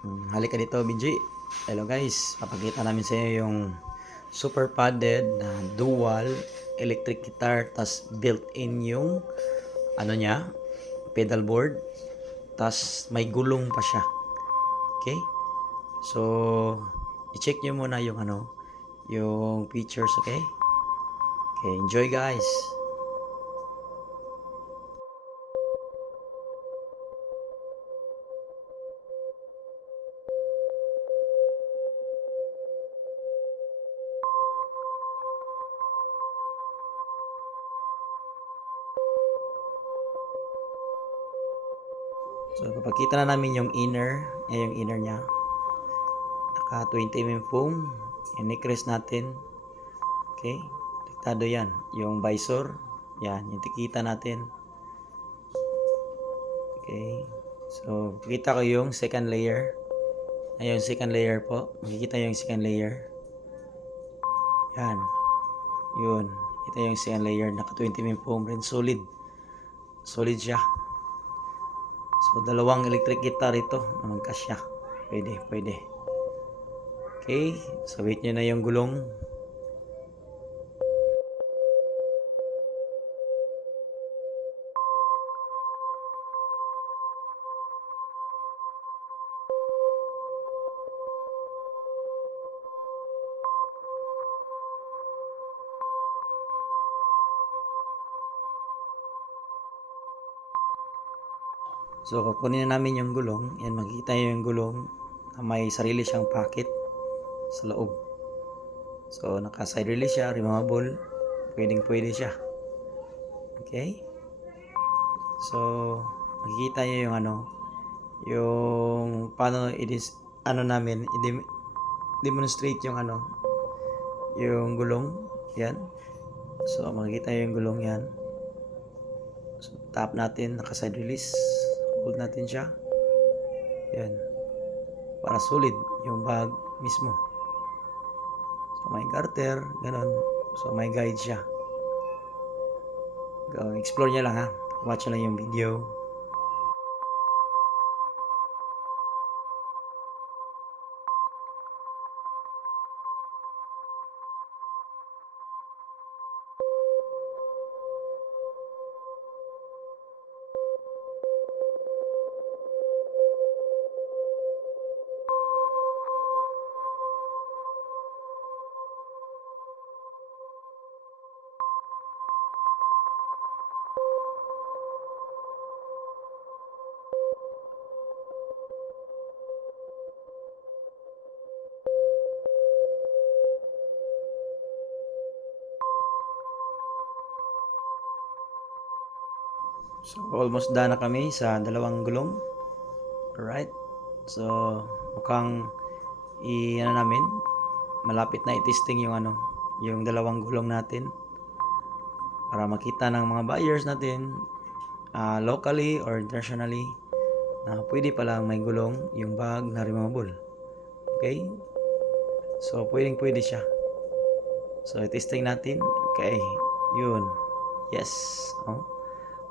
Halika dito, Benji. Hello guys, papakita namin sa inyo yung super padded na dual electric guitar, tas built-in yung ano niya, pedal board, tas may gulong pa siya. Okay? So, i-check nyo muna yung yung features, okay? Okay, enjoy guys. So, papakita na namin yung inner, yung inner niya. Naka 20mm foam, yung neck rest natin. Okay? Liktado yan. Yung visor, yan, yung tikita natin. Okay? So, kita ko yung second layer. Ayun, second layer po. Makikita yung second layer. Yan. Yun. Kita yung second layer. Naka 20mm foam rin. Solid. Solid siya. So, dalawang electric guitar ito na magkasya. Pwede, pwede. Okay? Sabit nyo na yung gulong. So, kukunin na namin yung gulong. Yan, makikita nyo yung gulong na may sarili siyang pocket sa loob. So, naka-side release siya, removable. Pwedeng pwede siya. Okay? So, makikita nyo yung yung paano namin, i-demonstrate yung yung gulong. Yan. So, makikita nyo yung gulong yan. So, tap natin, naka-side release. Hold natin siya. Yan. Para solid yung bag mismo. So, may garter, ganun. So, may guide siya. Go, explore nyo lang ha. Watch lang yung video. So, almost done na kami sa dalawang gulong. Alright. So, mukhang namin, malapit na i-testing yung yung dalawang gulong natin para makita ng mga buyers natin locally or internationally na pwede palang may gulong yung bag na removable. Okay? So, pwede siya. So, i-testing natin. Okay. Yun. Yes. Oh.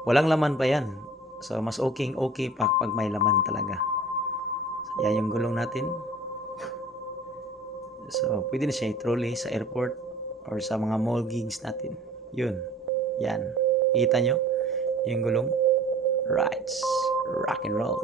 Walang laman pa yan. So, mas okay pa pag may laman talaga. So, yan yung gulong natin. So, pwede na siya i-trolley sa airport or sa mga mall gigs natin. Yun. Yan. Kita nyo? Yung gulong. Right. Rock and roll.